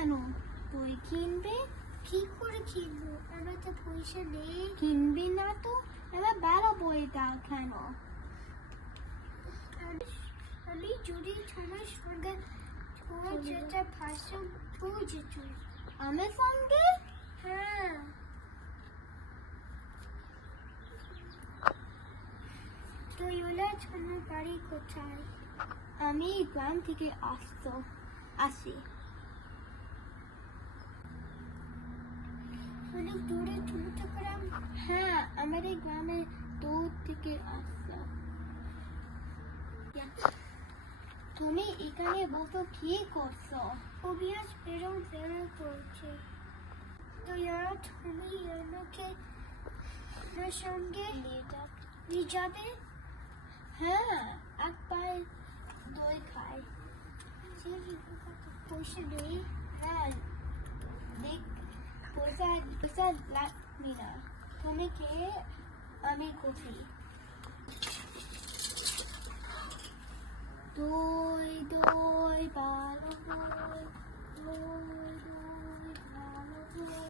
কেন? তুই কিনবি? কি করে কিনবো? আমার তো পয়সা নেই। কিনবি না তো এবার ভালো বই দাও কেন? আমি যদি তোমার সঙ্গে তোমার যেটা ভাষা বুঝেছি। আমার সঙ্গে? হ্যাঁ। তো ইউলা তোমার বাড়ি কোথায়? আমি গ্রাম থেকে আসি। অনেক দূরে তোমার গ্রাম? হ্যাঁ, আমাদের গ্রামে দূর থেকে আসছো। তুমি এখানে বসে কি করছো? অভিয়াস বেরো করছে। তো ইয়ারা তুমি আমাকে আমার সঙ্গে নিয়ে যাবে? হ্যাঁ, একবার দই খাই। পয়সা নেই। হ্যাঁ, দেখ পয়সা লাগবে না। তুমি খেয়ে আমি খুশি। দই দই ভালো দই দই দই ভালো দই।